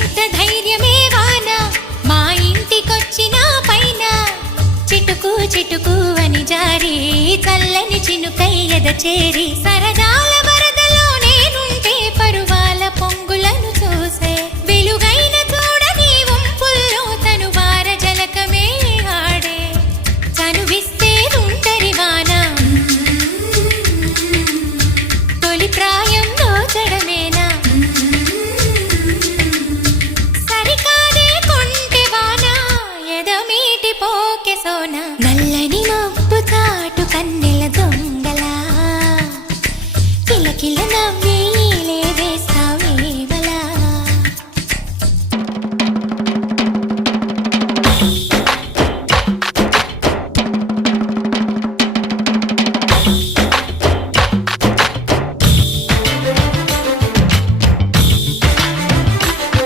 ఎంత ధైర్యమే వాన మా ఇంటికొచ్చిన పైన చిటుకు చిటుకు అని జారి చల్లని చినుకై ఎద చేరి సరదా